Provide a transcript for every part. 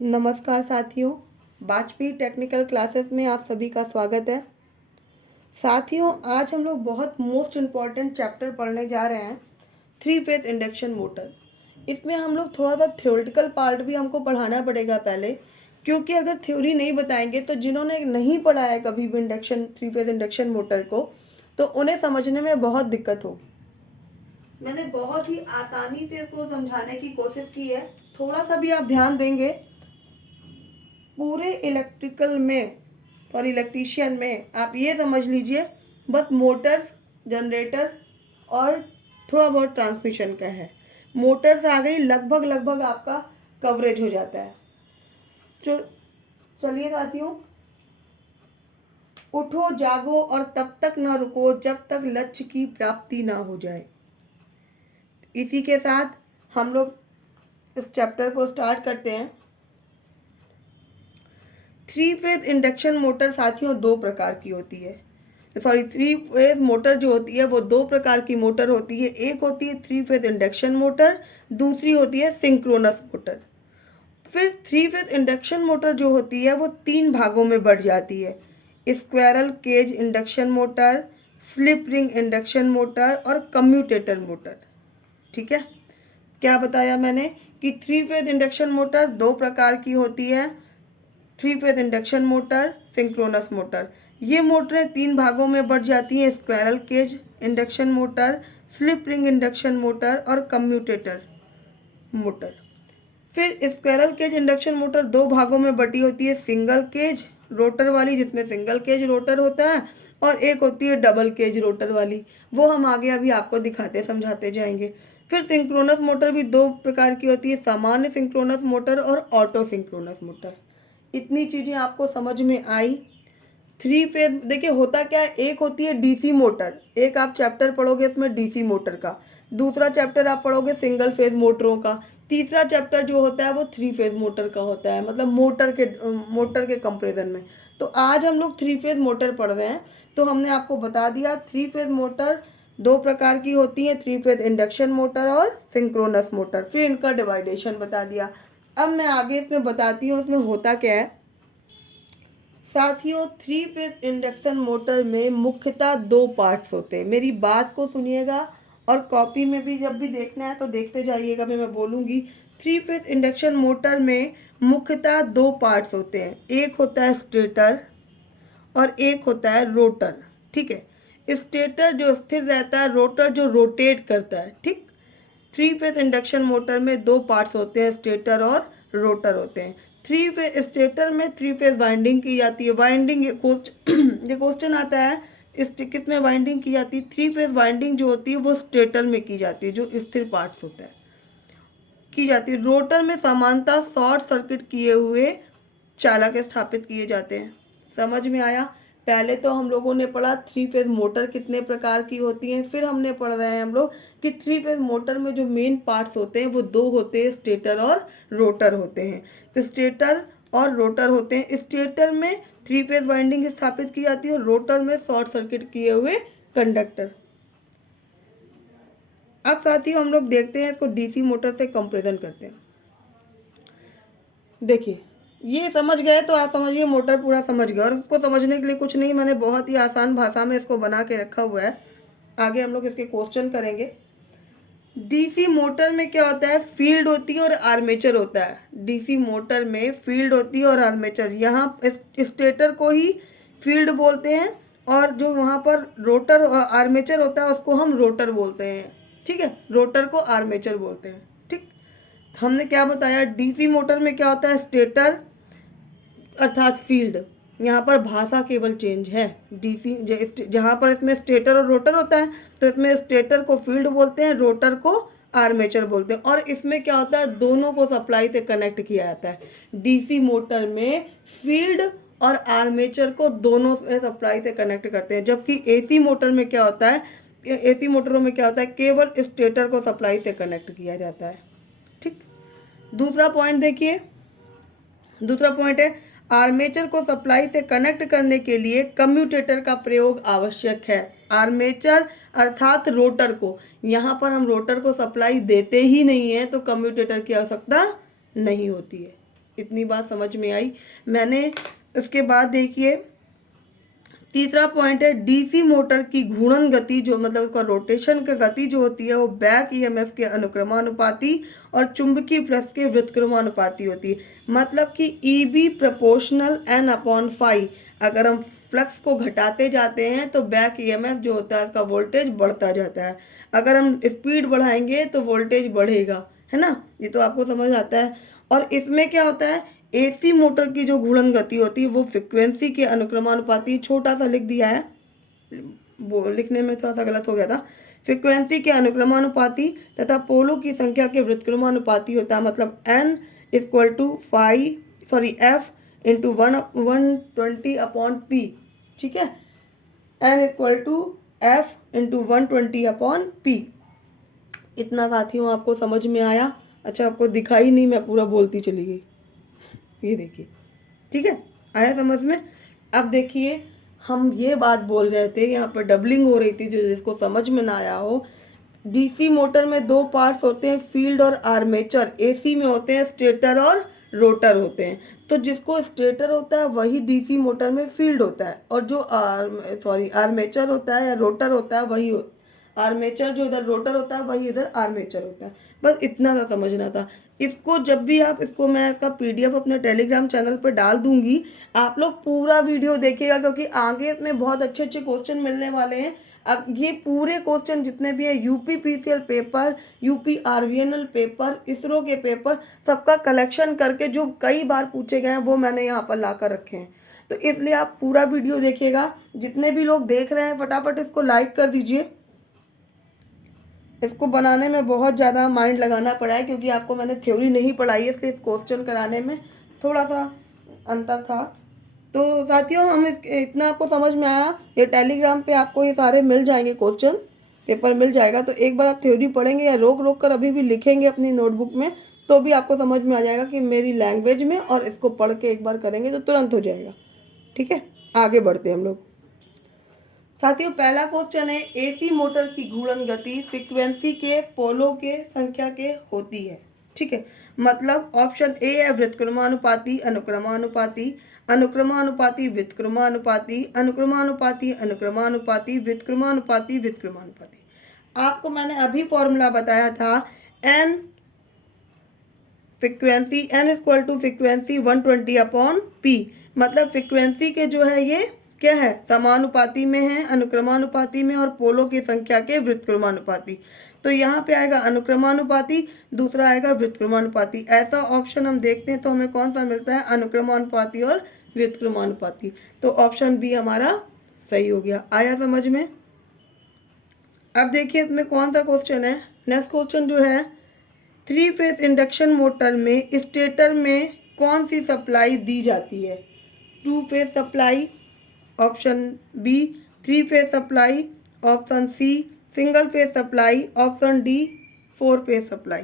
नमस्कार साथियों, Vajpayee technical classes में आप सभी का स्वागत है। साथियों, आज हम लोग बहुत मोस्ट इम्पॉर्टेंट चैप्टर पढ़ने जा रहे हैं, थ्री फेज इंडक्शन मोटर। इसमें हम लोग थोड़ा सा थ्योरेटिकल पार्ट भी हमको पढ़ाना पड़ेगा पहले, क्योंकि अगर थ्योरी नहीं बताएंगे तो जिन्होंने नहीं पढ़ा है कभी भी थ्री फेज इंडक्शन मोटर को, तो उन्हें समझने में बहुत दिक्कत हो। मैंने बहुत ही आसानी से इसको समझाने की कोशिश की है। थोड़ा सा भी आप ध्यान देंगे, पूरे इलेक्ट्रिकल में और इलेक्ट्रीशियन में आप ये समझ लीजिए बस मोटर, जनरेटर और थोड़ा बहुत ट्रांसमिशन का है। मोटर्स आ गई, लगभग आपका कवरेज हो जाता है। तो चलिए साथियों, उठो जागो और तब तक ना रुको जब तक लक्ष्य की प्राप्ति ना हो जाए। इसी के साथ हम लोग इस चैप्टर को स्टार्ट करते हैं। थ्री फेज इंडक्शन मोटर साथियों दो प्रकार की होती है। थ्री फेज मोटर जो होती है वो दो प्रकार की मोटर होती है। एक होती है थ्री फेज इंडक्शन मोटर, दूसरी होती है सिंक्रोनस मोटर। फिर थ्री फेज इंडक्शन मोटर जो होती है वो तीन भागों में बढ़ जाती है: squirrel cage induction motor, slip ring induction motor और कम्यूटेटर मोटर। ठीक है, क्या बताया मैंने कि थ्री फेज इंडक्शन मोटर दो प्रकार की होती है: three phase induction motor, synchronous motor. ये मोटरें तीन भागों में बढ़ जाती हैं: squirrel cage induction motor, slip ring induction motor और कम्यूटेटर मोटर। फिर स्क्वेरल केज इंडक्शन मोटर दो भागों में बटी होती है: सिंगल केज रोटर वाली, जिसमें सिंगल केज रोटर होता है, और एक होती है डबल केज रोटर वाली। वो हम आगे अभी आपको दिखाते समझाते जाएंगे। फिर सिंक्रोनस मोटर भी दो प्रकार की होती है: सामान्य सिंक्रोनस मोटर और ऑटो सिंक्रोनस मोटर। इतनी चीज़ें आपको समझ में आई। थ्री फेज देखिए होता क्या है, एक होती है डीसी मोटर, एक आप चैप्टर पढ़ोगे इसमें डीसी मोटर का, दूसरा चैप्टर आप पढ़ोगे सिंगल फेज मोटरों का, तीसरा चैप्टर जो होता है वो थ्री फेज मोटर का होता है, मतलब मोटर के कंपेरिजन में। तो आज हम लोग थ्री फेज मोटर पढ़ रहे हैं। तो हमने आपको बता दिया थ्री फेज मोटर दो प्रकार की होती है: थ्री फेज इंडक्शन मोटर और सिंक्रोनस मोटर। फिर इनका डिवाइडेशन बता दिया। अब मैं आगे इसमें बताती हूँ इसमें होता क्या है। साथियों, थ्री फेज इंडक्शन मोटर में मुख्यतः दो पार्ट्स होते हैं। मेरी बात को सुनिएगा और कॉपी में भी जब भी देखना है तो देखते जाइएगा, मैं बोलूँगी। थ्री फेज इंडक्शन मोटर में मुख्यतः दो पार्ट्स होते हैं: एक होता है स्टेटर और एक होता है रोटर। ठीक है, स्टेटर जो स्थिर रहता है, रोटर जो रोटेट करता है। ठीक, थ्री फेज इंडक्शन मोटर में दो पार्ट्स होते हैं, स्टेटर और रोटर होते हैं। थ्री फेज स्टेटर में थ्री फेज वाइंडिंग की जाती है। वाइंडिंग ये क्वेश्चन आता है, इस किस में वाइंडिंग की जाती है? थ्री फेज वाइंडिंग जो होती है वो स्टेटर में की जाती है, जो स्थिर पार्ट्स होता है की जाती है। रोटर में सामान्यतः शॉर्ट सर्किट किए हुए चालक स्थापित किए जाते हैं। समझ में आया? पहले तो हम लोगों ने पढ़ा थ्री फेज मोटर कितने प्रकार की होती हैं, फिर हमने पढ़ रहे हैं हम लोग कि थ्री फेज मोटर में जो मेन पार्ट्स होते हैं वो दो होते हैं: स्टेटर और रोटर होते हैं। तो स्टेटर और रोटर होते हैं। स्टेटर में थ्री फेज वाइंडिंग स्थापित की जाती है और रोटर में शॉर्ट सर्किट किए हुए कंडक्टर। अब साथियों हम लोग देखते हैं इसको डीसी मोटर से कंपेरिजन करते हैं। देखिए, ये समझ गए तो आप समझिए मोटर पूरा समझ गए। और इसको समझने के लिए कुछ नहीं, मैंने बहुत ही आसान भाषा में इसको बना के रखा हुआ है। आगे हम लोग इसके क्वेश्चन करेंगे। डीसी मोटर में क्या होता है? फील्ड होती है और आर्मेचर होता है। डीसी मोटर में फील्ड होती है और आर्मेचर। यहाँ स्टेटर को ही फील्ड बोलते हैं और जो वहाँ पर रोटर आर्मेचर होता है उसको हम रोटर बोलते हैं। ठीक है, रोटर को आर्मेचर बोलते हैं। ठीक, हमने क्या बताया? डीसी मोटर में क्या होता है? स्टेटर अर्थात फील्ड। यहाँ पर भाषा केवल चेंज है। डीसी जहाँ पर इसमें स्टेटर और रोटर होता है तो इसमें स्टेटर को फील्ड बोलते हैं, रोटर को आर्मेचर बोलते हैं। और इसमें क्या होता है? दोनों को सप्लाई से कनेक्ट किया जाता है। डीसी मोटर में फील्ड और आर्मेचर को दोनों सप्लाई से कनेक्ट करते हैं, जबकि एसी मोटर में क्या होता है? एसी मोटरों में क्या होता है? केवल स्टेटर को सप्लाई से कनेक्ट किया जाता है। ठीक, दूसरा पॉइंट देखिए। दूसरा पॉइंट है, आर्मेचर को सप्लाई से कनेक्ट करने के लिए कम्यूटेटर का प्रयोग आवश्यक है। आर्मेचर अर्थात रोटर को, यहाँ पर हम रोटर को सप्लाई देते ही नहीं है तो कम्यूटेटर की आवश्यकता नहीं होती है। इतनी बात समझ में आई। मैंने उसके बाद देखिए तीसरा पॉइंट है डीसी मोटर की घूर्णन गति, जो मतलब उसका रोटेशन की गति जो होती है वो बैक ईएमएफ के अनुक्रमानुपाती और चुंबकीय फ्लक्स के व्युत्क्रमानुपाती होती है। मतलब कि EB proportional N upon phi, अगर हम फ्लक्स को घटाते जाते हैं तो बैक ईएमएफ जो होता है उसका वोल्टेज बढ़ता जाता है, अगर हम स्पीड बढ़ाएंगे तो वोल्टेज बढ़ेगा, है ना। ये तो आपको समझ आता है। और इसमें क्या होता है, एसी मोटर की जो घूर्णन गति होती है वो फ्रिक्वेंसी के अनुक्रमानुपाती, छोटा सा लिख दिया है, वो लिखने में थोड़ा सा गलत हो गया था, फ्रिक्वेंसी के अनुक्रमानुपाती तथा पोलों की संख्या के व्युत्क्रमानुपाती होता है। मतलब n equal to F into 120 upon P, ठीक है, n equal to F into 120 upon P. इतना साथियों आपको समझ में आया? अच्छा, आपको दिखाई नहीं, मैं पूरा बोलती चली गई, ये देखिए, ठीक है, आया समझ में। अब देखिए हम ये बात बोल रहे थे, यहाँ पर डबलिंग हो रही थी, जो जिसको समझ में ना आया हो, डीसी मोटर में दो पार्ट्स होते हैं, फील्ड और आर्मेचर। एसी में होते हैं स्टेटर और रोटर होते हैं। तो जिसको स्टेटर होता है वही डीसी मोटर में फील्ड होता है, और जो आर्मेचर होता है या रोटर होता है वही आर्मेचर, जो इधर रोटर होता है वही इधर आर्मेचर होता है। बस इतना सा समझना था। इसको जब भी आप इसको, मैं इसका पीडीएफ अपने टेलीग्राम चैनल पर डाल दूंगी, आप लोग पूरा वीडियो देखिएगा, क्योंकि आगे इसमें बहुत अच्छे अच्छे क्वेश्चन मिलने वाले हैं। अब ये पूरे क्वेश्चन जितने भी है, UP PCL paper, UP RVNL paper, ISRO के पेपर, सबका कलेक्शन करके जो कई बार पूछे गए हैं वो मैंने यहाँ पर ला कर रखे हैं। तो इसलिए आप पूरा वीडियो देखिएगा। जितने भी लोग देख रहे हैं फटाफट इसको लाइक कर दीजिए। इसको बनाने में बहुत ज़्यादा माइंड लगाना पड़ा है, क्योंकि आपको मैंने थ्योरी नहीं पढ़ाई है, इसलिए क्वेश्चन कराने में थोड़ा सा अंतर था। तो साथियों, हम इतना आपको समझ में आया। ये टेलीग्राम पे आपको ये सारे मिल जाएंगे, क्वेश्चन पेपर मिल जाएगा। तो एक बार आप थ्योरी पढ़ेंगे या रोक रोक कर अभी भी लिखेंगे अपनी नोटबुक में, तो भी आपको समझ में आ जाएगा कि मेरी लैंग्वेज में, और इसको पढ़ के एक बार करेंगे तो तुरंत हो जाएगा। ठीक है, आगे बढ़ते हैं हम लोग। साथियों, पहला क्वेश्चन है, एसी मोटर की घूर्णन गति फ्रीक्वेंसी के पोलों के संख्या के होती है। ठीक है, मतलब ऑप्शन ए है व्युत्क्रमानुपाती, अनुक्रमानुपाती, अनुक्रमानुपाती, व्युत्क्रमानुपाती, अनुक्रमानुपाती, अनुक्रमानुपाती, व्युत्क्रमानुपाती, व्युत्क्रमानुपाती। आपको मैंने अभी फॉर्मूला बताया था, N frequency, N equal to frequency 120 upon P. मतलब फ्रीक्वेंसी के जो है ये क्या है, समानुपाती में है, अनुक्रमानुपाती में, और पोलों की संख्या के व्युत्क्रमानुपाती। तो यहाँ पे आएगा अनुक्रमानुपाती, दूसरा आएगा व्युत्क्रमानुपाती। ऐसा ऑप्शन हम देखते हैं तो हमें कौन सा मिलता है, अनुक्रमानुपाती और व्युत्क्रमानुपाती। तो ऑप्शन बी हमारा सही हो गया। आया समझ में? अब देखिए इसमें कौन सा क्वेश्चन है। नेक्स्ट क्वेश्चन जो है, 3 फेज इंडक्शन मोटर में स्टेटर में कौन सी सप्लाई दी जाती है? 2 phase supply, option B 3 phase supply, option C single phase supply, option D 4 phase supply.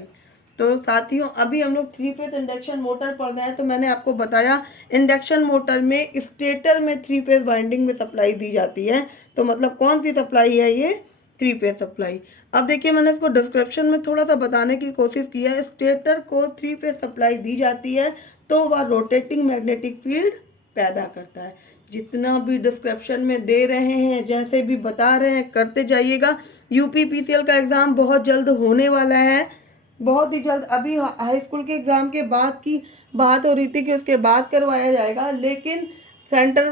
तो साथियों, अभी हम लोग 3 फेज इंडक्शन मोटर पढ़ रहे हैं। तो मैंने आपको बताया इंडक्शन मोटर में स्टेटर में 3 फेज वाइंडिंग में सप्लाई दी जाती है। तो मतलब कौन सी सप्लाई है ये? 3 फेज सप्लाई। अब देखिए मैंने इसको डिस्क्रिप्शन में थोड़ा सा बताने की कोशिश की है। स्टेटर को 3 फेज सप्लाई दी जाती है तो वह रोटेटिंग मैग्नेटिक फील्ड पैदा करता है। जितना भी डिस्क्रिप्शन में दे रहे हैं, जैसे भी बता रहे हैं, करते जाइएगा। यूपी पीसीएल का एग्ज़ाम बहुत जल्द होने वाला है, बहुत ही जल्द। अभी हाई स्कूल के एग्ज़ाम के बाद की बात हो रही थी कि उसके बाद करवाया जाएगा, लेकिन सेंटर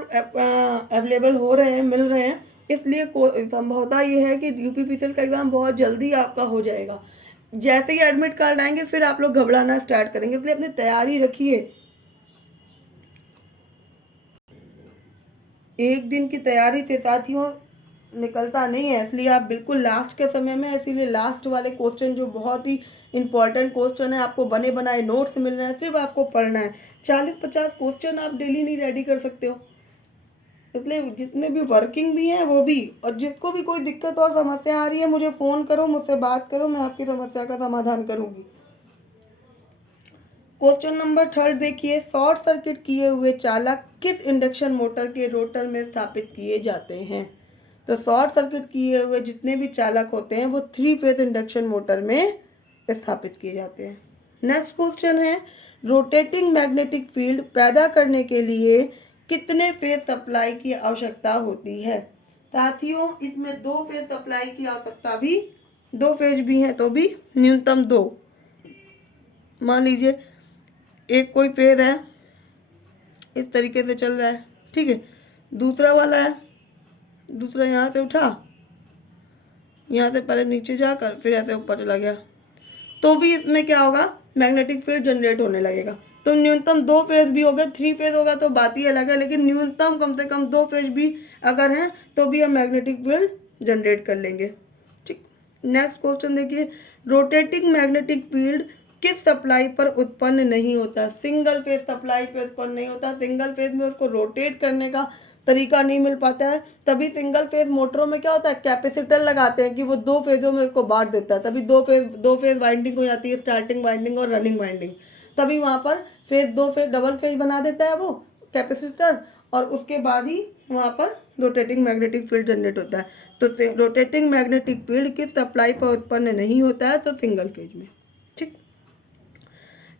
अवेलेबल हो रहे हैं, मिल रहे हैं, इसलिए संभवतः ये है कि यूपी पीसीएल का एग्ज़ाम बहुत जल्दी आपका हो जाएगा। जैसे ही एडमिट कार्ड आएंगे फिर आप लोग घबराना स्टार्ट करेंगे, इसलिए अपनी तैयारी रखिए। एक दिन की तैयारी से साथियों निकलता नहीं है, इसलिए आप बिल्कुल लास्ट के समय में, इसीलिए लास्ट वाले क्वेश्चन जो बहुत ही इंपॉर्टेंट क्वेश्चन है, आपको बने बनाए नोट्स मिल रहे हैं, सिर्फ आपको पढ़ना है। 40-50 क्वेश्चन आप डेली नहीं रेडी कर सकते हो, इसलिए जितने भी वर्किंग भी हैं वो भी। और जिसको भी कोई दिक्कत और समस्या आ रही है मुझे फ़ोन करो, मुझसे बात करो, मैं आपकी समस्या का समाधान करूँगी। क्वेश्चन नंबर 3 देखिए, शॉर्ट सर्किट किए हुए चालक किस इंडक्शन मोटर के रोटर में स्थापित किए जाते हैं? तो शॉर्ट सर्किट किए हुए जितने भी चालक होते हैं वो 3 फेज इंडक्शन मोटर में स्थापित किए जाते हैं। नेक्स्ट क्वेश्चन है, रोटेटिंग मैग्नेटिक फील्ड पैदा करने के लिए कितने फेज सप्लाई की आवश्यकता होती है। साथियों, इसमें 2 फेज सप्लाई की आवश्यकता भी, 2 फेज भी हैं तो भी न्यूनतम 2। मान लीजिए एक कोई फेज है, इस तरीके से चल रहा है, ठीक है, दूसरा वाला है, दूसरा यहाँ से उठा, यहाँ से पहले नीचे जाकर फिर ऐसे ऊपर चला गया, तो भी इसमें क्या होगा, मैग्नेटिक फील्ड जनरेट होने लगेगा। तो न्यूनतम 2 फेज भी होगा, 3 फेज होगा तो बात ही अलग है, लेकिन न्यूनतम कम से कम 2 फेज भी अगर हैं तो भी हम मैग्नेटिक फील्ड जनरेट कर लेंगे। ठीक, नेक्स्ट क्वेश्चन देखिए, रोटेटिंग मैग्नेटिक फील्ड किस सप्लाई पर उत्पन्न नहीं होता। सिंगल फेज सप्लाई पर उत्पन्न नहीं होता, सिंगल फेज में उसको रोटेट करने का तरीका नहीं मिल पाता है। तभी सिंगल फेज मोटरों में क्या होता है, कैपेसिटर लगाते हैं कि वो 2 फेजों में उसको बांट देता है, तभी 2 फेज वाइंडिंग हो जाती है, स्टार्टिंग वाइंडिंग और रनिंग वाइंडिंग। तभी वहाँ पर फेज 2 फेज डबल फेज बना देता है वो कैपेसिटर, और उसके बाद ही वहाँ पर रोटेटिंग मैग्नेटिक फील्ड जनरेट होता है। तो रोटेटिंग मैग्नेटिक फील्ड किस सप्लाई पर उत्पन्न नहीं होता है, तो सिंगल फेज में। ठीक,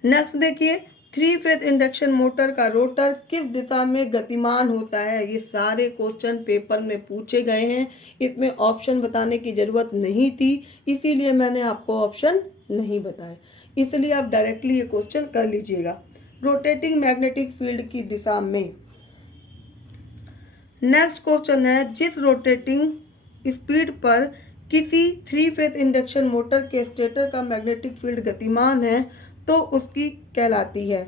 नेक्स्ट देखिए, 3 फेज इंडक्शन मोटर का रोटर किस दिशा में गतिमान होता है। ये सारे क्वेश्चन पेपर में पूछे गए हैं, इसमें ऑप्शन बताने की ज़रूरत नहीं थी, इसीलिए मैंने आपको ऑप्शन नहीं बताए, इसलिए आप डायरेक्टली ये क्वेश्चन कर लीजिएगा। रोटेटिंग मैग्नेटिक फील्ड की दिशा में। नेक्स्ट क्वेश्चन है, जिस रोटेटिंग स्पीड पर किसी 3 फेज इंडक्शन मोटर के स्टेटर का मैग्नेटिक फील्ड गतिमान है तो उसकी कहलाती है,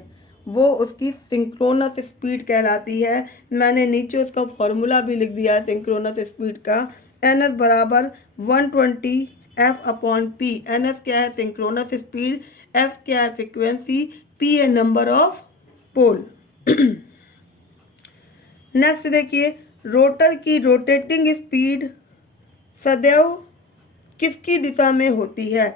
वो उसकी सिंक्रोनस स्पीड कहलाती है। मैंने नीचे उसका फॉर्मूला भी लिख दिया है सिंक्रोनस स्पीड का, NS बराबर 120 F/P। NS क्या है, सिंक्रोनस स्पीड, F क्या है, फ्रिक्वेंसी, P है नंबर ऑफ पोल। नेक्स्ट देखिए, रोटर की रोटेटिंग स्पीड सदैव किसकी दिशा में होती है।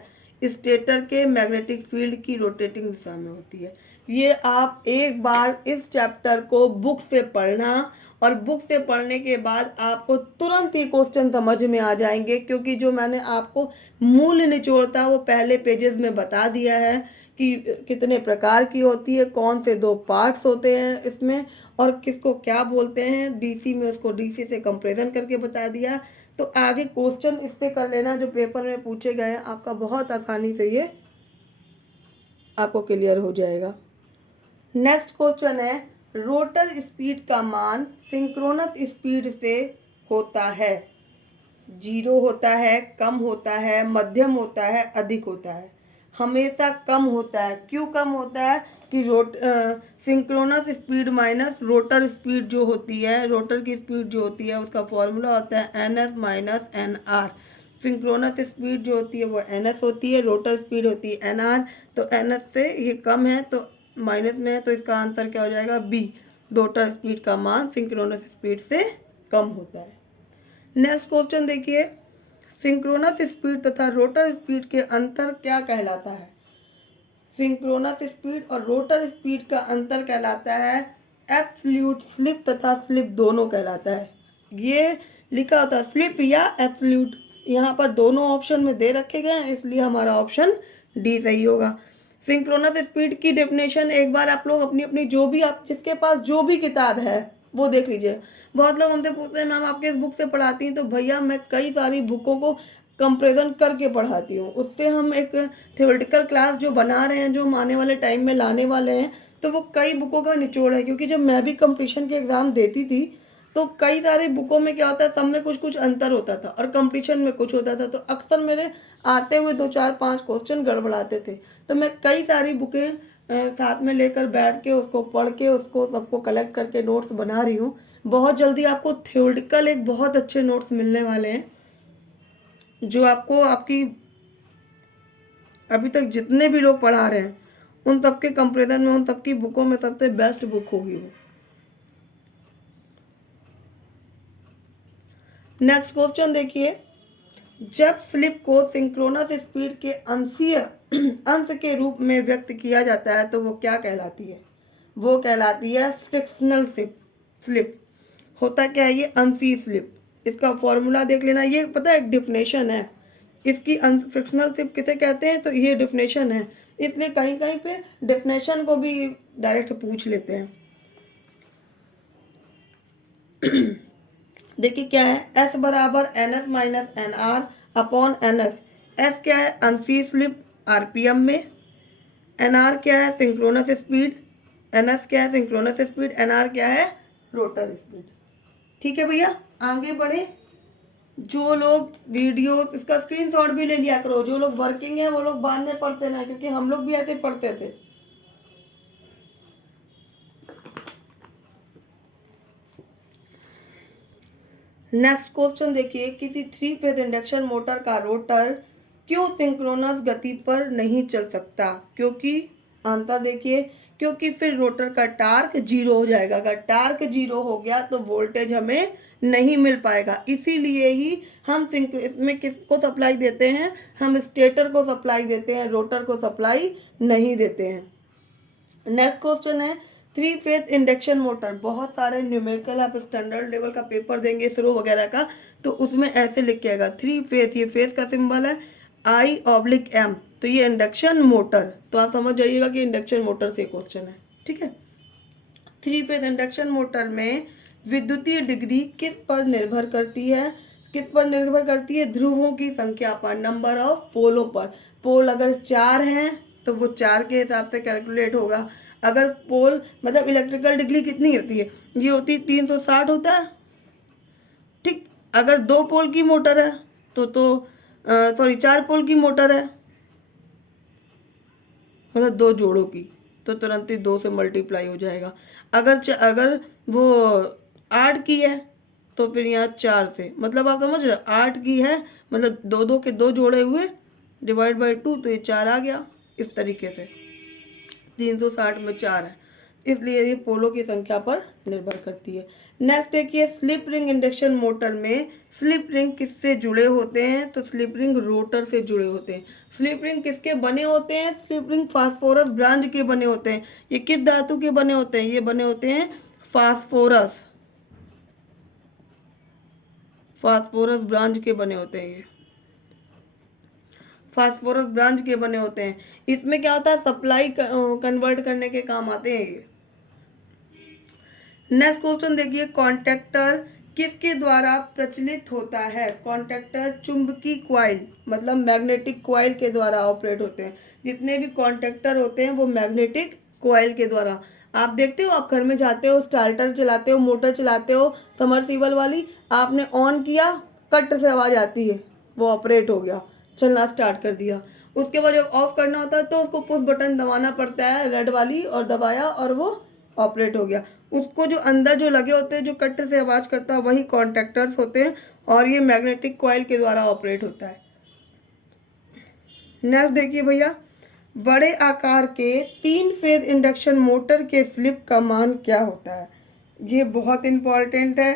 स्टेटर के मैग्नेटिक फील्ड की रोटेटिंग दिशा में होती है। ये आप एक बार इस चैप्टर को बुक से पढ़ना, और बुक से पढ़ने के बाद आपको तुरंत ही क्वेश्चन समझ में आ जाएंगे, क्योंकि जो मैंने आपको मूल निचोड़ था वो पहले पेजेस में बता दिया है कि कितने प्रकार की होती है, कौन से 2 पार्ट्स होते हैं इसमें, और किसको क्या बोलते हैं। डीसी में उसको डीसी से कंपेरिजन करके बता दिया। तो आगे क्वेश्चन इससे कर लेना जो पेपर में पूछे गए हैं, आपका बहुत आसानी से ये आपको क्लियर हो जाएगा। नेक्स्ट क्वेश्चन है, रोटर स्पीड का मान सिंक्रोनस स्पीड से होता है, 0 होता है, कम होता है, मध्यम होता है, अधिक होता है। हमेशा कम होता है। क्यों कम होता है कि synchronous speed minus rotor speed जो होती है, रोटर की स्पीड जो होती है उसका फॉर्मूला होता है NS minus NR। Synchronous speed जो होती है वो NS होती है, रोटर स्पीड होती है NR। तो NS से ये कम है तो माइनस में है, तो इसका आंसर क्या हो जाएगा, B। रोटर स्पीड का मान सिंक्रोनस स्पीड से कम होता है। नेक्स्ट क्वेश्चन देखिए, सिंक्रोनस स्पीड तथा रोटर स्पीड के अंतर क्या कहलाता है। सिंक्रोनस स्पीड और रोटर स्पीड का अंतर कहलाता है एब्सोल्यूट स्लिप तथा स्लिप दोनों कहलाता है। ये लिखा होता है स्लिप या एब्सोल्यूट, यहाँ पर दोनों ऑप्शन में दे रखे गए हैं, इसलिए हमारा ऑप्शन डी सही होगा। सिंक्रोनस स्पीड की डेफिनेशन एक बार आप लोग अपनी अपनी जो भी आप जिसके पास जो भी किताब है वो देख लीजिए। बहुत लोग हमसे पूछते हैं मैम आपके इस बुक से पढ़ाती हैं, तो भैया मैं कई सारी बुकों को कंपेरिजन करके पढ़ाती हूँ। उससे हम एक थ्योरेटिकल क्लास जो बना रहे हैं, जो हम आने वाले टाइम में लाने वाले हैं, तो वो कई बुकों का निचोड़ है। क्योंकि जब मैं भी कंपटीशन के एग्ज़ाम देती थी तो कई सारी बुकों में क्या होता है, सब में कुछ कुछ अंतर होता था और कंपटीशन में कुछ होता था, तो अक्सर मेरे आते हुए 2 4 5 क्वेश्चन गड़बड़ाते थे। तो मैं कई सारी बुकें साथ में लेकर बैठ के उसको पढ़ के उसको सबको कलेक्ट करके नोट्स बना रही हूँ। बहुत जल्दी आपको थ्योरेटिकल एक बहुत अच्छे नोट्स मिलने वाले हैं, जो आपको आपकी अभी तक जितने भी लोग पढ़ा रहे हैं उन सबके कंपेरिजन में, उन सबकी बुकों में सबसे बेस्ट बुक होगी वो। नेक्स्ट क्वेश्चन देखिए, जब स्लिप को सिंक्रोनस स्पीड के अंशीय अंश के रूप में व्यक्त किया जाता है तो वो क्या कहलाती है। वो कहलाती है फ्रिक्शनल स्लिप। होता क्या है ये, अंशीय स्लिप। इसका फॉर्मूला देख लेना, ये पता है एक डिफिनेशन है इसकी। फ्रिक्शनल स्लिप किसे कहते हैं, तो ये डिफिनेशन है इसलिए कहीं कहीं पे डेफिनेशन को भी डायरेक्ट पूछ लेते हैं। देखिए क्या है, एस बराबर N S minus N R upon N S. S क्या है, अनसी स्लिप आरपीएम में, एन आर क्या है, सिंक्रोनस स्पीड, एन एस क्या है, सिंक्रोनस स्पीड, एन आर क्या है, रोटर स्पीड। ठीक है भैया, आगे बढ़े। जो लोग वीडियो इसका स्क्रीनशॉट भी ले लिया करो, जो लोग वर्किंग है वो लोग बाद में पढ़ते ना, क्योंकि हम लोग भी ऐसे पढ़ते थे। नेक्स्ट क्वेश्चन देखिए, किसी 3 फेज इंडक्शन मोटर का रोटर क्यों सिंक्रोनस गति पर नहीं चल सकता? क्योंकि आंसर देखिए, क्योंकि फिर रोटर का टार्क जीरो हो जाएगा। अगर टार्क जीरो हो गया तो वोल्टेज हमें नहीं मिल पाएगा। इसीलिए ही हम इसमें किसको सप्लाई देते हैं, हम स्टेटर को सप्लाई देते हैं, रोटर को सप्लाई नहीं देते हैं। नेक्स्ट क्वेश्चन है, 3 फेज इंडक्शन मोटर। बहुत सारे न्यूमेरिकल आप स्टैंडर्ड लेवल का पेपर देंगे इसरो वगैरह का, तो उसमें ऐसे लिख के आएगा 3 फेज, ये फेज का सिंबल है I/M, तो ये इंडक्शन मोटर। तो आप समझ जाइएगा कि इंडक्शन मोटर से क्वेश्चन है। ठीक है, 3 फेज इंडक्शन मोटर में विद्युतीय डिग्री किस पर निर्भर करती है? किस पर निर्भर करती है? ध्रुवों की संख्या पर, नंबर ऑफ पोलों पर। पोल अगर 4 हैं तो वो 4 के हिसाब से कैलकुलेट होगा। अगर पोल मतलब इलेक्ट्रिकल डिग्री कितनी होती है, ये होती है 360 होता है। ठीक, अगर 2 पोल की मोटर है तो 4 पोल की मोटर है, मतलब 2 जोड़ों की, तो तुरंत ही 2 से मल्टीप्लाई हो जाएगा। अगर वो 8 की है तो फिर यहाँ 4 से, मतलब आप समझ रहे, 8 की है मतलब 2 के 2 जोड़े हुए डिवाइड बाई 2, तो ये 4 आ गया। इस तरीके से 360 में 4 है, इसलिए ये पोलों की संख्या पर निर्भर करती है। नेक्स्ट देखिए, स्लिप रिंग इंडक्शन मोटर में स्लिप रिंग किससे जुड़े होते हैं? तो स्लिप रिंग रोटर से जुड़े होते हैं। स्लिप रिंग किसके बने होते हैं? स्लिप रिंग फास्फोरस ब्रांच के बने होते हैं। ये किस धातु के बने होते हैं? ये बने होते हैं फास्फोरस, फास्फोरस ब्रांच के बने होते हैं। ये फास्फोरस ब्रांच के बने होते हैं। इसमें क्या होता है, सप्लाई कन्वर्ट करने के काम आते हैं ये। नेक्स्ट क्वेश्चन देखिए, कॉन्टैक्टर किसके द्वारा प्रचलित होता है? कॉन्टैक्टर चुंबकीय क्वाइल मतलब मैग्नेटिक क्वाइल के द्वारा ऑपरेट होते हैं। जितने भी कॉन्टैक्टर होते हैं वो मैग्नेटिक क्वाइल के द्वारा। आप देखते हो, आप घर में जाते हो, स्टार्टर चलाते हो, मोटर चलाते हो समरसीबल वाली, आपने ऑन किया, कट से आवाज़ आती है, वो ऑपरेट हो गया, चलना स्टार्ट कर दिया। उसके बाद जब ऑफ करना होता है तो उसको पुश बटन दबाना पड़ता है, रेड वाली, और दबाया और वो ऑपरेट हो गया। उसको जो अंदर जो लगे होते हैं, जो कट से आवाज़ करता है, वही कॉन्टैक्टर्स होते हैं, और ये मैग्नेटिक कॉइल के द्वारा ऑपरेट होता है। नेक्स्ट देखिए भैया, बड़े आकार के 3 फेज इंडक्शन मोटर के स्लिप का मान क्या होता है? ये बहुत इंपॉर्टेंट है।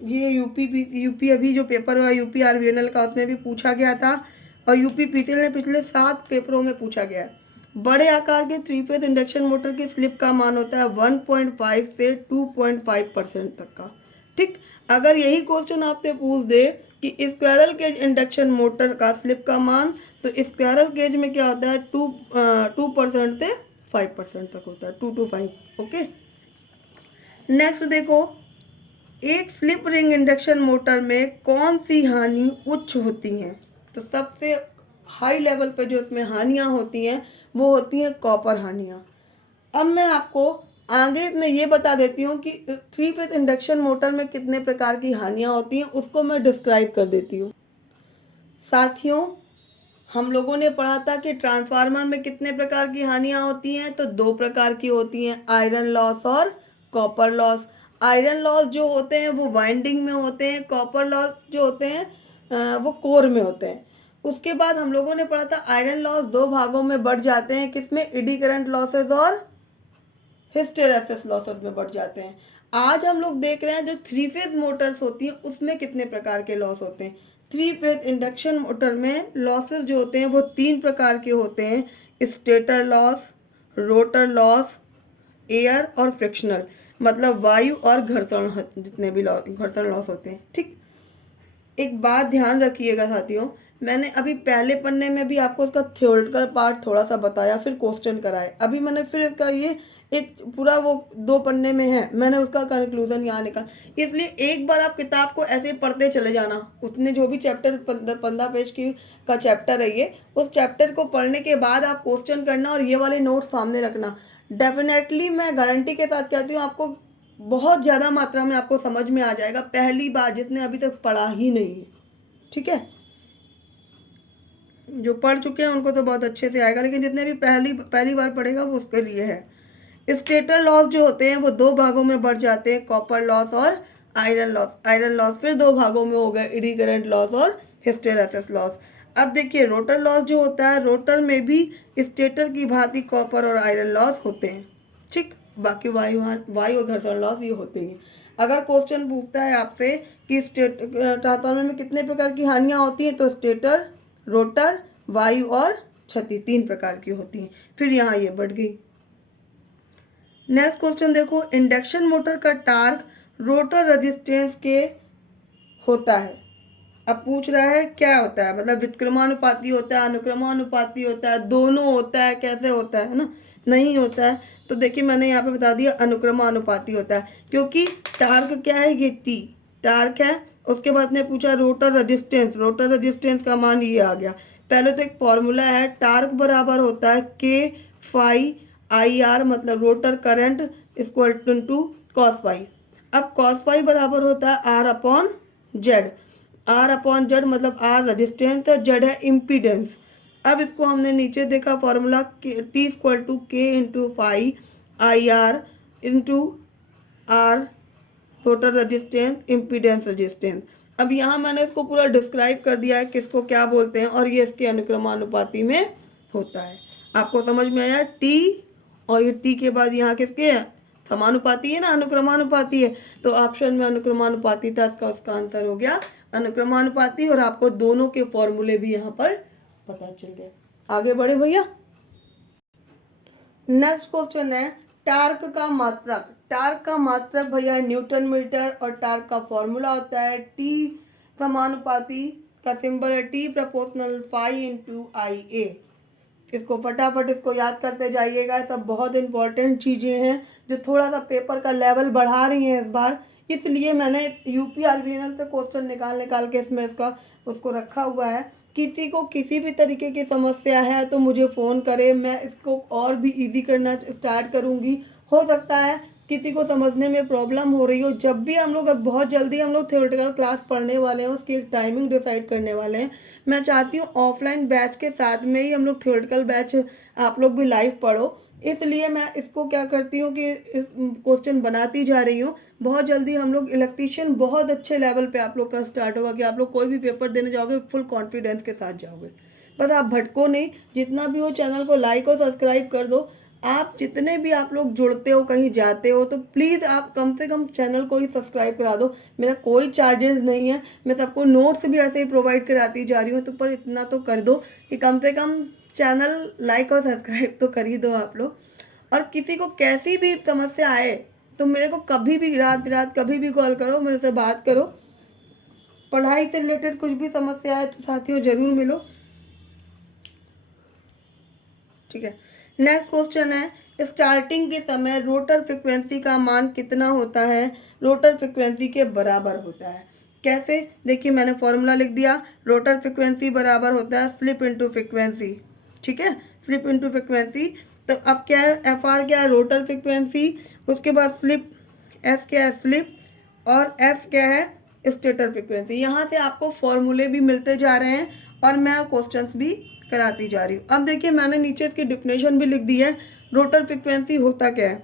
ये यूपी अभी जो पेपर हुआ यूपी आरवीएनएल का, उसमें भी पूछा गया था, और यूपी पीसीएल ने पिछले 7 पेपरों में पूछा गया है। बड़े आकार के 3 फेज इंडक्शन मोटर की स्लिप का मान होता है 1.5 से 2.5% तक का। ठीक, अगर यही क्वेश्चन आपसे पूछ दे कि स्क्वायरल केज इंडक्शन मोटर का स्लिप का मान, तो स्क्वायरल केज में क्या होता है, 2% से 5% तक होता है, 2 to 5। ओके, नेक्स्ट देखो, एक स्लिप रिंग इंडक्शन मोटर में कौन सी हानि उच्च होती हैं? तो सबसे हाई लेवल पे जो इसमें हानियाँ होती हैं वो होती हैं कॉपर हानियाँ। अब मैं आपको आगे में ये बता देती हूँ कि 3 फेज इंडक्शन मोटर में कितने प्रकार की हानियाँ होती हैं, उसको मैं डिस्क्राइब कर देती हूँ। साथियों, हम लोगों ने पढ़ा था कि ट्रांसफार्मर में कितने प्रकार की हानियाँ होती हैं, तो 2 प्रकार की होती हैं, आयरन लॉस और कॉपर लॉस। आयरन लॉस जो होते हैं वो वाइंडिंग में होते हैं, कॉपर लॉस जो होते हैं वो कोर में होते हैं। उसके बाद हम लोगों ने पढ़ा था आयरन लॉस 2 भागों में बढ़ जाते हैं, किसमें? एडी करंट लॉसेज और हिस्टेरेसिस लॉसेज में बढ़ जाते हैं। आज हम लोग देख रहे हैं जो 3 फेज मोटर्स होती हैं उसमें कितने प्रकार के लॉस होते हैं। 3 फेज इंडक्शन मोटर में लॉसेस जो होते हैं वो 3 प्रकार के होते हैं, stator loss, rotor loss, air और फ्रिक्शनल, मतलब वायु और घर्षण, जितने भी घर्षण लॉस होते हैं। ठीक, एक बात ध्यान रखिएगा साथियों, मैंने अभी पहले पन्ने में भी आपको इसका थ्योरेटिकल पार्ट थोड़ा सा बताया, फिर क्वेश्चन कराए। अभी मैंने फिर इसका ये एक पूरा वो 2 पन्ने में है, मैंने उसका कंक्लूजन यहाँ निकाला। इसलिए एक बार आप किताब को ऐसे पढ़ते चले जाना, उसने जो भी चैप्टर 15 पेज की का चैप्टर है ये, उस चैप्टर को पढ़ने के बाद आप क्वेश्चन करना और ये वाले नोट्स सामने रखना। डेफिनेटली मैं गारंटी के साथ कहती हूँ आपको बहुत ज़्यादा मात्रा में आपको समझ में आ जाएगा, पहली बार जिसने अभी तक पढ़ा ही नहीं है। ठीक है, जो पढ़ चुके हैं उनको तो बहुत अच्छे से आएगा, लेकिन जितने भी पहली बार पढ़ेगा वो उसके लिए है। स्टेटर लॉस जो होते हैं वो 2 भागों में बढ़ जाते हैं, कॉपर लॉस और आयरन लॉस। आयरन लॉस फिर 2 भागों में हो गए, एडी करंट लॉस और हिस्टेरेसिस लॉस। अब देखिए रोटर लॉस जो होता है, रोटर में भी स्टेटर की भांति कॉपर और आयरन लॉस होते हैं। ठीक, बाकी वायु घर्षण लॉस ये होते हैं। अगर क्वेश्चन पूछता है आपसे कि ट्रांसफार्मर में कितने प्रकार की हानियां होती हैं, तो स्टेटर, रोटर, वायु और क्षति 3 प्रकार की होती हैं। फिर यहाँ ये बढ़ गई। नेक्स्ट क्वेश्चन देखो, इंडक्शन मोटर का टार्क रोटर रेजिस्टेंस के होता है। अब पूछ रहा है क्या होता है, मतलब व्युत्क्रमानुपाती होता है, अनुक्रमानुपाती होता है, दोनों होता है, कैसे होता है ना, नहीं होता है। तो देखिए मैंने यहाँ पे बता दिया अनुक्रमानुपाती होता है, क्योंकि टार्क क्या है, ये टी टार्क है। उसके बाद ने पूछा रोटर रेजिस्टेंस, रोटर रेजिस्टेंस का मान ये आ गया। पहले तो एक फॉर्मूला है, टार्क बराबर होता है के फाई आई आर, मतलब rotor current equal to cos phi. अब कॉस फाई बराबर होता है R upon Z. R upon Z मतलब आर रेजिस्टेंस है, जेड है इम्पीडेंस। अब इसको हमने नीचे देखा formula T equal to K into phi I R into R rotor resistance impedance resistance. अब यहाँ मैंने इसको पूरा डिस्क्राइब कर दिया है किसको क्या बोलते हैं, और ये इसके अनुक्रमानुपाती में होता है। आपको समझ में आया, टी और ये टी के बाद यहाँ किसके है, समानुपाती है ना, अनुक्रमानुपाती है। तो ऑप्शन में अनुक्रमानुपाती था, इसका उसका आंसर हो गया अनुक्रमानुपाती। और आपको दोनों के फॉर्मूले भी यहाँ पर पता चल गए। आगे बढ़े भैया। नेक्स्ट क्वेश्चन है टार्क का मात्रक। टार्क का मात्रक भैया न्यूटन मीटर, और टार्क का फॉर्मूला होता है टी समानुपाती का सिंबल है टी प्रोपोर्शनल फाई इंटू आई ए। इसको फटाफट इसको याद करते जाइएगा, सब बहुत इंपॉर्टेंट चीज़ें हैं जो थोड़ा सा पेपर का लेवल बढ़ा रही हैं इस बार। इसलिए मैंने यूपीआरबीएनएल से क्वेश्चन निकाल के इसमें इसका उसको रखा हुआ है। किसी को किसी भी तरीके की समस्या है तो मुझे फ़ोन करें, मैं इसको और भी इजी करना स्टार्ट करूँगी। हो सकता है किसी को समझने में प्रॉब्लम हो रही हो। जब भी हम लोग, अब बहुत जल्दी हम लोग थ्योरेटिकल क्लास पढ़ने वाले हैं, उसकी एक टाइमिंग डिसाइड करने वाले हैं। मैं चाहती हूँ ऑफलाइन बैच के साथ में ही हम लोग थ्योरेटिकल बैच आप लोग भी लाइव पढ़ो। इसलिए मैं इसको क्या करती हूँ कि क्वेश्चन बनाती जा रही हूँ। बहुत जल्दी हम लोग इलेक्ट्रीशियन बहुत अच्छे लेवल पे आप लोग का स्टार्ट होगा कि आप लोग कोई भी पेपर देने जाओगे फुल कॉन्फिडेंस के साथ जाओगे। बस आप भटको नहीं, जितना भी हो चैनल को लाइक और सब्सक्राइब कर दो। आप जितने भी आप लोग जुड़ते हो, कहीं जाते हो, तो प्लीज़ आप कम से कम चैनल को ही सब्सक्राइब करा दो। मेरा कोई चार्जेस नहीं है, मैं सबको नोट्स भी ऐसे ही प्रोवाइड कराती जा रही हूँ। तो पर इतना तो कर दो कि कम से कम चैनल लाइक और सब्सक्राइब तो कर ही दो आप लोग। और किसी को कैसी भी समस्या आए तो मेरे को कभी भी रात बिरात कभी भी कॉल करो, मेरे से बात करो। पढ़ाई से रिलेटेड कुछ भी समस्या है तो साथियों ज़रूर मिलो। ठीक है, नेक्स्ट क्वेश्चन है स्टार्टिंग के समय रोटर फ्रिक्वेंसी का मान कितना होता है, रोटर फ्रिक्वेंसी के बराबर होता है। कैसे, देखिए मैंने फॉर्मूला लिख दिया, रोटर फ्रिक्वेंसी बराबर होता है स्लिप इनटू फ्रिक्वेंसी। ठीक है, स्लिप इनटू फ्रिक्वेंसी। तो अब क्या है, एफ आर क्या है, रोटर फ्रिक्वेंसी, उसके बाद स्लिप, एस क्या है स्लिप, और एफ क्या है स्टेटर फ्रिक्वेंसी। यहाँ से आपको फॉर्मूले भी मिलते जा रहे हैं और मैं क्वेश्चंस भी कराती जा रही हूँ। अब देखिए मैंने नीचे इसकी डिफिनेशन भी लिख दी है। रोटर फ्रिक्वेंसी होता क्या है,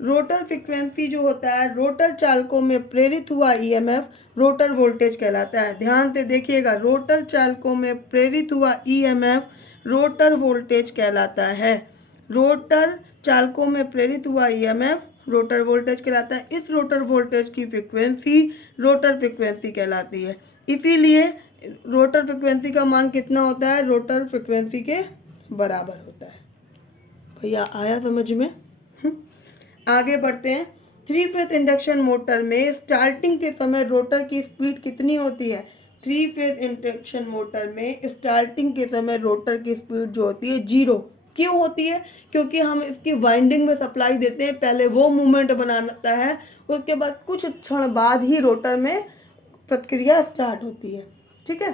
रोटर फ्रिक्वेंसी जो होता है रोटर चालकों में प्रेरित हुआ ईएमएफ रोटर वोल्टेज कहलाता है। ध्यान से देखिएगा, रोटर चालकों में प्रेरित हुआ ईएमएफ रोटर वोल्टेज कहलाता है। रोटर चालकों में प्रेरित हुआ ईएमएफ रोटर वोल्टेज कहलाता है। इस रोटर वोल्टेज की फ्रिक्वेंसी रोटर फ्रिक्वेंसी कहलाती है। इसीलिए रोटर फ्रिक्वेंसी का मान कितना होता है, रोटर फ्रिक्वेंसी के बराबर होता है। भैया आया समझ में? आगे बढ़ते हैं। 3 फेज इंडक्शन मोटर में स्टार्टिंग के समय रोटर की स्पीड कितनी होती है, थ्री फेज इंडक्शन मोटर में स्टार्टिंग के समय रोटर की स्पीड जो होती है 0 क्यों होती है? क्योंकि हम इसकी वाइंडिंग में सप्लाई देते हैं, पहले वो मूवमेंट बनाता है, उसके बाद कुछ क्षण बाद ही रोटर में प्रक्रिया स्टार्ट होती है। ठीक है,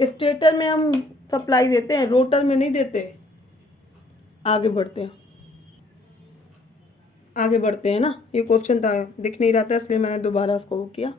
स्टेटर में हम सप्लाई देते हैं, रोटर में नहीं देते। आगे बढ़ते हैं, आगे बढ़ते हैं ना, ये क्वेश्चन था, दिख नहीं रहा था इसलिए मैंने दोबारा इसको वो किया।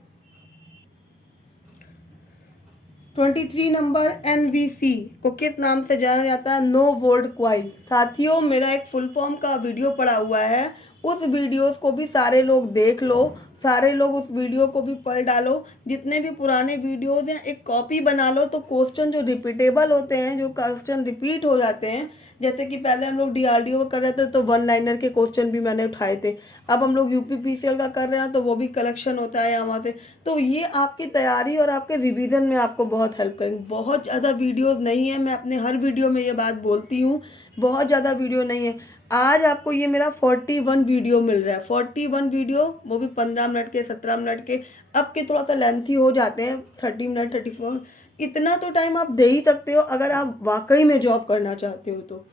23 नंबर NVC को किस नाम से जाना जाता है? No volt coil. साथियों, मेरा एक फुल फॉर्म का वीडियो पड़ा हुआ है, उस वीडियोस को भी सारे लोग देख लो, सारे लोग उस वीडियो को भी पढ़ डालो। जितने भी पुराने वीडियोस हैं एक कॉपी बना लो, तो क्वेश्चन जो रिपीटेबल होते हैं, जो क्वेश्चन रिपीट हो जाते हैं, जैसे कि पहले हम लोग DRDO का कर रहे थे तो 1 लाइनर के क्वेश्चन भी मैंने उठाए थे, अब हम लोग UPPCL का कर रहे हैं तो वो भी कलेक्शन होता है यहाँ से। तो ये आपकी तैयारी और आपके रिवीजन में आपको बहुत हेल्प करेंगे। बहुत ज़्यादा वीडियोस नहीं है, मैं अपने हर वीडियो में ये बात बोलती हूँ, बहुत ज़्यादा वीडियो नहीं है। आज आपको ये मेरा 41 वीडियो मिल रहा है, 41 वीडियो, वो भी 15 मिनट के, 17 मिनट के, अब के थोड़ा सा लेंथी हो जाते हैं, 30 मिनट, 34। इतना तो टाइम आप दे ही सकते हो अगर आप वाकई में जॉब करना चाहते हो, तो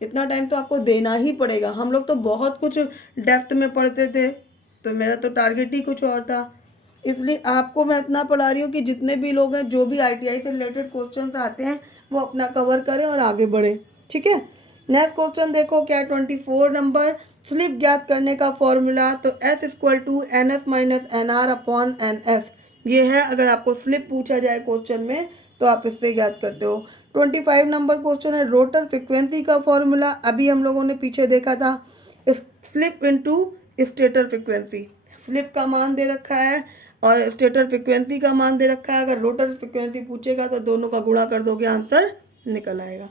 इतना टाइम तो आपको देना ही पड़ेगा। हम लोग तो बहुत कुछ डेप्थ में पढ़ते थे, तो मेरा तो टारगेट ही कुछ और था, इसलिए आपको मैं इतना पढ़ा रही हूँ कि जितने भी लोग हैं, जो भी ITI से रिलेटेड क्वेश्चन आते हैं, वो अपना कवर करें और आगे बढ़े। ठीक है, नेक्स्ट क्वेश्चन देखो क्या है, 24 नंबर, स्लिप ज्ञात करने का फॉर्मूला। तो S = NS - NR/NS, ये है। अगर आपको स्लिप पूछा जाए क्वेश्चन में तो आप इससे ज्ञात करते हो। 25 नंबर क्वेश्चन है, रोटर फ्रिक्वेंसी का फॉर्मूला। अभी हम लोगों ने पीछे देखा था, slip into stator frequency. Slip का मान दे रखा है और स्टेटर फ्रिक्वेंसी का मान दे रखा है। अगर रोटर फ्रिक्वेंसी पूछेगा तो दोनों का गुणा कर दोगे, आंसर निकल आएगा।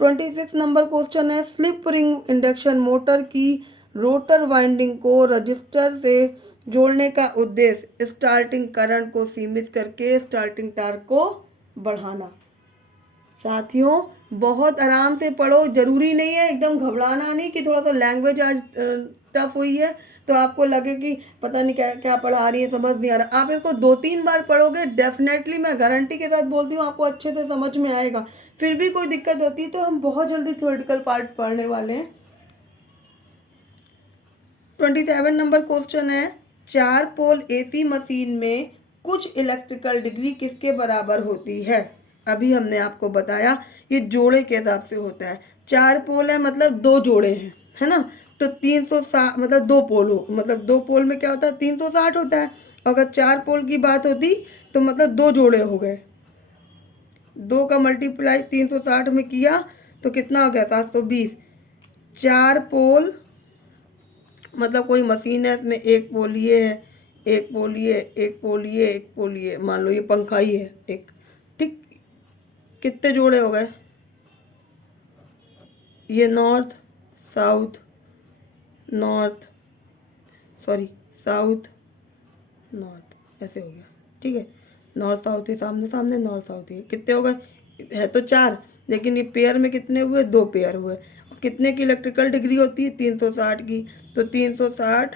26 नंबर क्वेश्चन है, स्लिप रिंग इंडक्शन मोटर की रोटर वाइंडिंग को रजिस्टर से जोड़ने का उद्देश्य स्टार्टिंग करंट को सीमित करके स्टार्टिंग टार्क को बढ़ाना। साथियों, बहुत आराम से पढ़ो, जरूरी नहीं है एकदम घबराना नहीं कि थोड़ा सा लैंग्वेज आज टफ हुई है तो आपको लगे कि पता नहीं क्या क्या पढ़ा रही है, समझ नहीं आ रहा। आप इसको 2-3 बार पढ़ोगे, डेफिनेटली मैं गारंटी के साथ बोलती हूँ आपको अच्छे से समझ में आएगा। फिर भी कोई दिक्कत होती है तो हम बहुत जल्दी थ्योरेटिकल पार्ट पढ़ने वाले हैं। 27 नंबर क्वेश्चन है, 4 पोल AC मशीन में कुछ इलेक्ट्रिकल डिग्री किसके बराबर होती है? अभी हमने आपको बताया ये जोड़े के हिसाब से होता है। 4 पोल है मतलब 2 जोड़े हैं, है ना, तो 360 मतलब 2 पोल हो, मतलब 2 पोल में क्या होता है, 360 होता है। अगर 4 पोल की बात होती तो मतलब 2 जोड़े हो गए, 2 का मल्टीप्लाई 360 में किया तो कितना हो गया, 720। 4 पोल मतलब कोई मशीन है, इसमें एक पोल ये है, एक पोल ये, एक पोल ये, एक पोल ये, मान लो ये पंखा ही है एक, ठीक, कितने जोड़े हो गए, ये north south north, sorry south north, ऐसे हो गया। ठीक है, नॉर्थ साउथ ही सामने सामने, नॉर्थ साउथ ही, कितने हो गए, है तो 4, लेकिन ये पेयर में कितने हुए, 2 पेयर हुए। कितने की इलेक्ट्रिकल डिग्री होती है, 360 की, तो 360,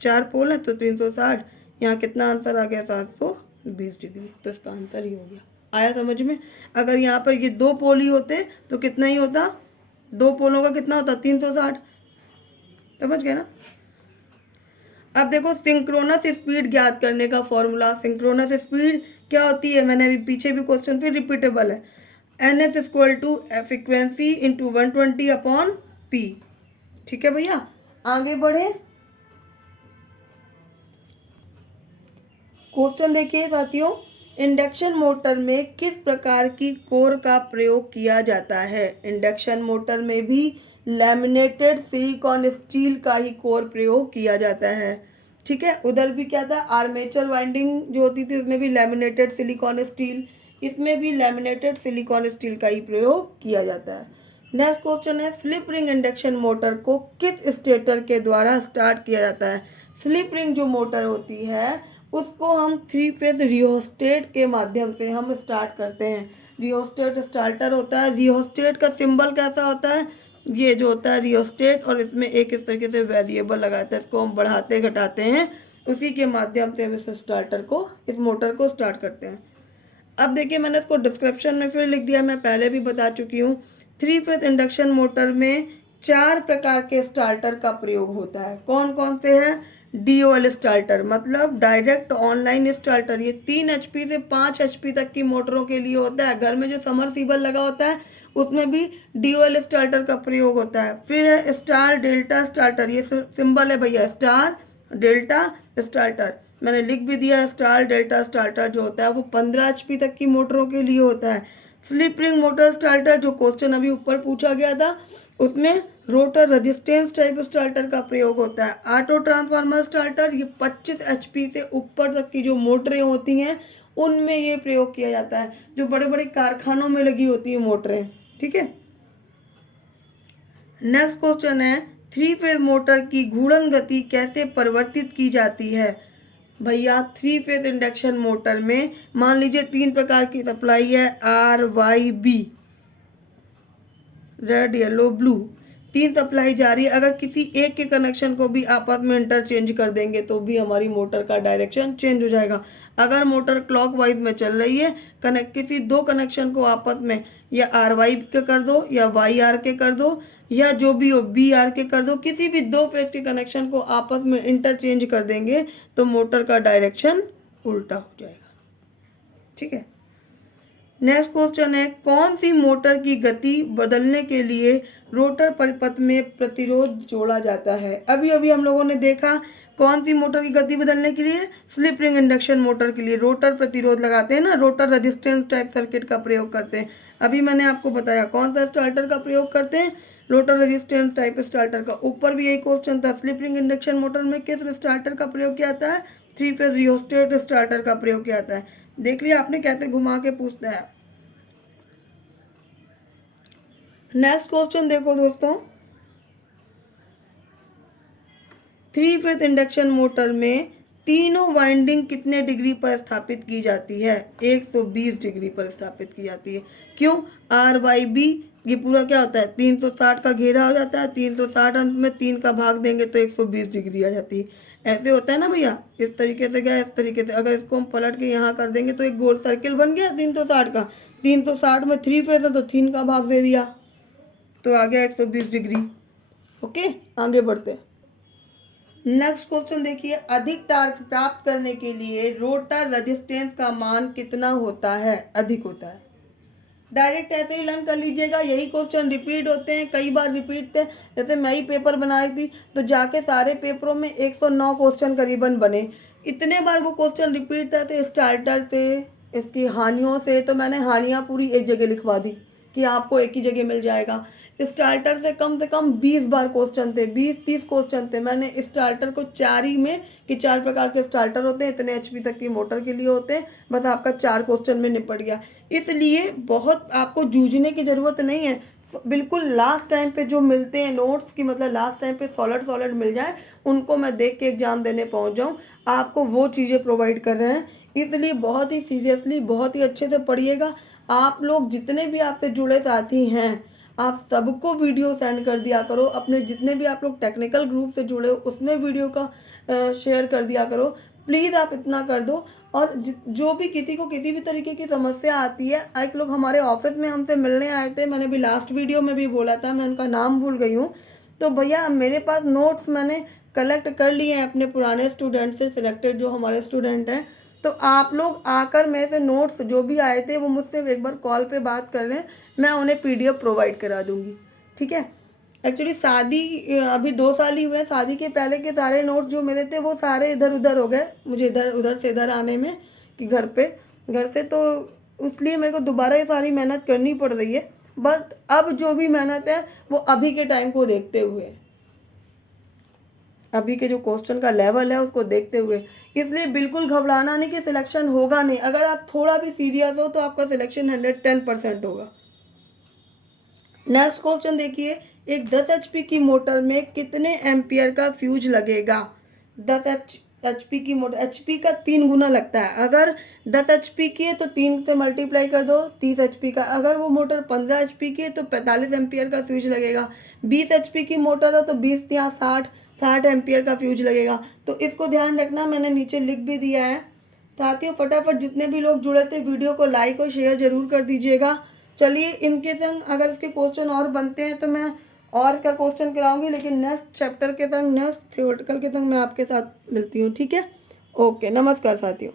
4 पोल है तो 360, यहाँ कितना आंसर आ गया, 720 डिग्री, तो इसका आंसर ही हो गया। आया समझ में? अगर यहाँ पर ये 2 पोल ही होते तो कितना ही होता, 2 पोलों का कितना होता, 360, समझ गए ना। अब देखो सिंक्रोनस स्पीड ज्ञात करने का फॉर्मूला। सिंक्रोनस स्पीड क्या होती है, मैंने अभी पीछे भी क्वेश्चन फिर रिपीटेबल है, NS = फ्रिक्वेंसी इंटू 120/P। ठीक है भैया, आगे बढ़े, क्वेश्चन देखिए साथियों, इंडक्शन मोटर में किस प्रकार की कोर का प्रयोग किया जाता है? इंडक्शन मोटर में भी लैमिनेटेड सिलिकॉन स्टील का ही कोर प्रयोग किया जाता है। ठीक है, उधर भी क्या था, आर्मेचर वाइंडिंग जो होती थी उसमें भी लैमिनेटेड सिलिकॉन स्टील, इसमें भी लैमिनेटेड सिलिकॉन स्टील का ही प्रयोग किया जाता है। नेक्स्ट क्वेश्चन है, स्लिप रिंग इंडक्शन मोटर को किस स्टेटर के द्वारा स्टार्ट किया जाता है? स्लिप रिंग जो मोटर होती है उसको हम 3 फेज रियोस्टेट के माध्यम से हम स्टार्ट करते हैं। रियोस्टेट स्टार्टर होता है, रियोस्टेट का सिंबल कैसा होता है, ये जो होता है रियोस्टेट, और इसमें एक इस तरीके से वेरिएबल लगाता है, इसको हम बढ़ाते घटाते हैं, उसी के माध्यम से हम इस स्टार्टर को, इस मोटर को स्टार्ट करते हैं। अब देखिए मैंने इसको डिस्क्रिप्शन में फिर लिख दिया, मैं पहले भी बता चुकी हूँ। 3 फेज इंडक्शन मोटर में 4 प्रकार के स्टार्टर का प्रयोग होता है। कौन कौन से हैं? DOL स्टार्टर मतलब डायरेक्ट ऑनलाइन स्टार्टर, ये 3 HP से 5 HP तक की मोटरों के लिए होता है। घर में जो समरसीबल लगा होता है उसमें भी DOL स्टार्टर का प्रयोग होता है। फिर है स्टार डेल्टा स्टार्टर, ये सिंबल है भैया, स्टार डेल्टा स्टार्टर, मैंने लिख भी दिया। स्टार डेल्टा स्टार्टर जो होता है वो 15 HP तक की मोटरों के लिए होता है। स्लिप रिंग मोटर स्टार्टर जो क्वेश्चन अभी ऊपर पूछा गया था, उसमें रोटर रेजिस्टेंस टाइप स्टार्टर का प्रयोग होता है। ऑटो ट्रांसफार्मर स्टार्टर, ये 25 HP से ऊपर तक की जो मोटरें होती हैं उनमें ये प्रयोग किया जाता है, जो बड़े बड़े कारखानों में लगी होती है मोटरें। ठीक है, नेक्स्ट क्वेश्चन है 3 फेज मोटर की घूर्णन गति कैसे परिवर्तित की जाती है? भैया 3 फेज इंडक्शन मोटर में मान लीजिए 3 प्रकार की सप्लाई है, RYB, red yellow blue, 3 supply जा रही है। अगर किसी एक के कनेक्शन को भी आपस में इंटरचेंज कर देंगे तो भी हमारी मोटर का डायरेक्शन चेंज हो जाएगा। अगर मोटर क्लॉकवाइज में चल रही है, किसी 2 कनेक्शन को आपस में या RY के कर दो या YR के कर दो या जो भी हो BR के कर दो, किसी भी 2 फेज के कनेक्शन को आपस में इंटरचेंज कर देंगे तो मोटर का डायरेक्शन उल्टा हो जाएगा। ठीक है, नेक्स्ट क्वेश्चन है कौन सी मोटर की गति बदलने के लिए रोटर परिपथ में प्रतिरोध जोड़ा जाता है? अभी अभी हम लोगों ने देखा कौन सी मोटर की गति बदलने के लिए, स्लिप रिंग इंडक्शन मोटर के लिए रोटर प्रतिरोध लगाते हैं ना, रोटर रेजिस्टेंस टाइप सर्किट का प्रयोग करते हैं। अभी मैंने आपको बताया कौन सा स्टार्टर का प्रयोग करते हैं, रोटर रेजिस्टेंस टाइप स्टार्टर का। ऊपर भी यही क्वेश्चन था, स्लिप रिंग इंडक्शन मोटर में किस स्टार्टर का प्रयोग किया जाता है? 3 फेज रियोस्टेट स्टार्टर का प्रयोग किया जाता है। देख लिया आपने कैसे घुमा के पूछता है। नेक्स्ट क्वेश्चन देखो दोस्तों, 3 फेज इंडक्शन मोटर में तीनों वाइंडिंग कितने डिग्री पर स्थापित की जाती है? 120 डिग्री पर स्थापित की जाती है। क्यों? RYB ये पूरा क्या होता है, 360 का घेरा हो जाता है, 360 अंत में 3 का भाग देंगे तो 120 डिग्री आ जाती है। ऐसे होता है ना भैया, इस तरीके से क्या, इस तरीके से अगर इसको हम पलट के यहाँ कर देंगे तो एक गोल सर्किल बन गया 360 का। 360 में 3 फेज है तो 3 का भाग दे दिया तो आ गया 120 डिग्री। ओके, आगे बढ़ते। नेक्स्ट क्वेश्चन देखिए, अधिक टार्क प्राप्त करने के लिए रोटर रेजिस्टेंस का मान कितना होता है? अधिक होता है। डायरेक्ट ऐसे ही लर्न कर लीजिएगा, यही क्वेश्चन रिपीट होते हैं, कई बार रिपीट थे। जैसे मैं ही पेपर बनाई थी तो जाके सारे पेपरों में 109 क्वेश्चन करीबन बने। इतने बार वो क्वेश्चन रिपीट थे स्टार्टर से, इसकी हानियों से, तो मैंने हानियाँ पूरी एक जगह लिखवा दी कि आपको एक ही जगह मिल जाएगा। स्टार्टर से कम 20 बार क्वेश्चन थे, 20-30 क्वेश्चन थे। मैंने स्टार्टर को 4 ही में कि 4 प्रकार के स्टार्टर होते हैं, इतने HP तक की मोटर के लिए होते हैं, बस आपका 4 क्वेश्चन में निपट गया। इसलिए बहुत आपको जूझने की ज़रूरत नहीं है। बिल्कुल लास्ट टाइम पे जो मिलते हैं नोट्स की, मतलब लास्ट टाइम पे सॉलिड मिल जाए, उनको मैं देख के एग्जाम देने पहुंच जाऊं, आपको वो चीज़ें प्रोवाइड कर रहे हैं। इसलिए बहुत ही सीरियसली, बहुत ही अच्छे से पढ़िएगा। आप लोग जितने भी आपसे जुड़े साथी हैं, आप सबको वीडियो सेंड कर दिया करो। अपने जितने भी आप लोग टेक्निकल ग्रुप से जुड़े हो उसमें वीडियो का शेयर कर दिया करो। प्लीज़ आप इतना कर दो। और जो भी किसी को किसी भी तरीके की समस्या आती है, एक लोग हमारे ऑफिस में हमसे मिलने आए थे, मैंने भी लास्ट वीडियो में भी बोला था, मैं उनका नाम भूल गई हूँ। तो भैया मेरे पास नोट्स मैंने कलेक्ट कर लिए हैं अपने पुराने स्टूडेंट से, सिलेक्टेड जो हमारे स्टूडेंट हैं। तो आप लोग आकर मेरे से नोट्स जो भी आए थे वो मुझसे एक बार कॉल पे बात कर लें, मैं उन्हें PDF प्रोवाइड करा दूंगी। ठीक है, एक्चुअली शादी अभी 2 साल ही हुए हैं, शादी के पहले के सारे नोट्स जो मेरे थे वो सारे इधर उधर हो गए, मुझे इधर उधर से इधर आने में कि घर से, तो इसलिए मेरे को दोबारा ये सारी मेहनत करनी पड़ रही है। बट अब जो भी मेहनत है वो अभी के टाइम को देखते हुए, अभी के जो क्वेश्चन का लेवल है उसको देखते हुए, इसलिए बिल्कुल घबराना नहीं कि सिलेक्शन होगा नहीं। अगर आप थोड़ा भी सीरियस हो तो आपका सिलेक्शन 110% होगा। नेक्स्ट क्वेश्चन देखिए, एक 10 HP की मोटर में कितने एम्पियर का फ्यूज लगेगा? 10 HP की मोटर, HP का 3 गुना लगता है। अगर 10 HP की है तो 3 से मल्टीप्लाई कर दो, 30 HP का। अगर वो मोटर 15 HP की है तो 45 एम्पियर का फ्यूज लगेगा। 20 HP की मोटर हो तो 20 या 60 एम्पियर का फ्यूज लगेगा। तो इसको ध्यान रखना, मैंने नीचे लिख भी दिया है। साथियों फटाफट जितने भी लोग जुड़े थे वीडियो को लाइक और शेयर जरूर कर दीजिएगा। चलिए इनके संग अगर इसके क्वेश्चन और बनते हैं तो मैं और इसका क्वेश्चन कराऊंगी, लेकिन नेक्स्ट चैप्टर के संग नेक्स्ट थ्योरेटिकल के संग मैं आपके साथ मिलती हूँ। ठीक है, ओके, नमस्कार साथियों।